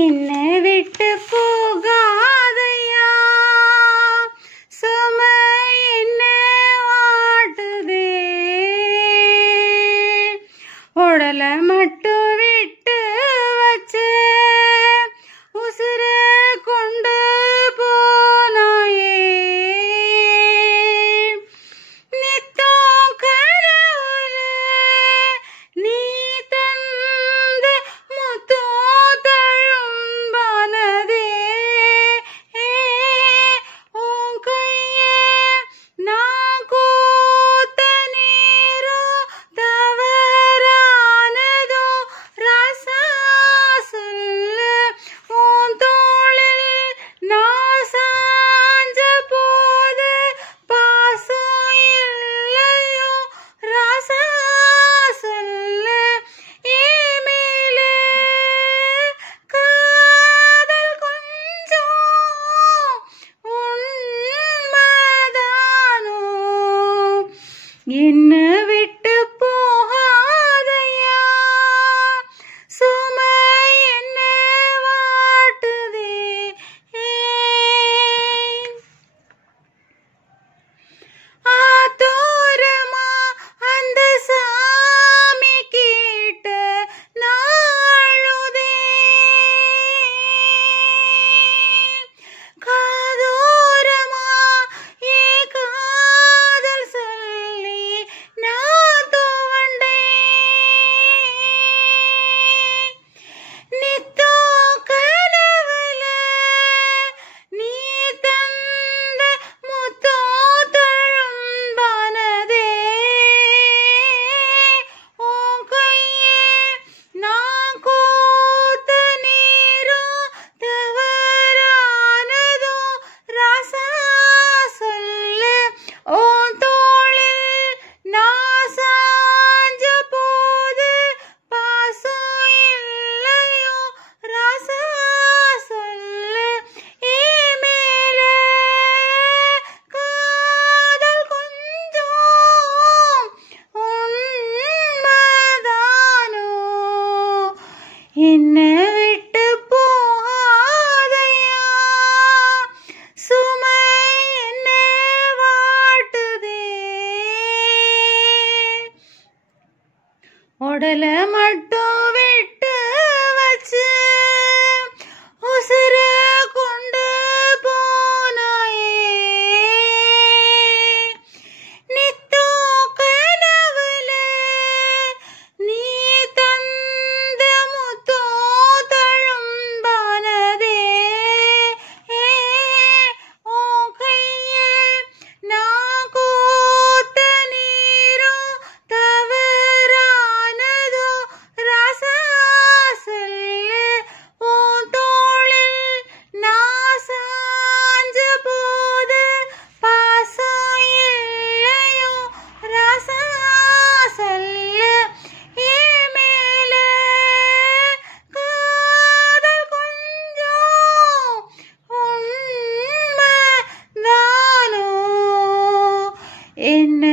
என்னை விட்டு போகாதையா, சுமை என்ன வாட்டுதே, உடலை மட்டும் விட்டு வச்சு உசுர கொண்டு போனாயே. நித்தம் கனவுல நீ தந்த முத்தம் தழும்பானதே, உன் கையே நான் கூத்த நீரோ தவறானதோ ராசா சொல்லு. உன் தோளில் நான் சாஞ்ச போது பாசம் இல்லையோ ராசா சொல்லு. என் மேலே காதல் கொஞ்சம் உண்மைதானோ, என்னை விட்டு போகாதையா, சுமை என்ன வாட்டுதே. ஆத்தோரமா அந்த சாமி கிட்ட நாளுதே, காதோரமா ஏ காதல் சொல்லி நான் துவண்டேன். நித்தம் கனவுல நீ தந்த முத்தம் தழும்பானதே, உன் கையே நான் கூத்த நீரோ தவறானதோ ராசா சொல்லு. உன் தோளில் நான் சாஞ்ச போது பாசம் இல்லையோ ராசா சொல்லு. என் மேலே காதல் கொஞ்சம் உண்மைதானோ, என்னை விட்டு போகாதையா, சுமை என்ன வாட்டுதே. உடலை மட்டும் விட்டு வச்சு உசுர கொண்டு போனாயே. நித்தம் கனவுல நீ தந்த முத்தம் தழும்பானதே, உன் கையே நான் கூத்த நீரோ தவறானதோ ராசா சொல்லு. உன் தோளில் நான் சாஞ்ச போது பாசம் இல்லையோ ராசா சொல்லு. என் மேலே காதல் கொஞ்சம் உண்மைதானோ, என்னை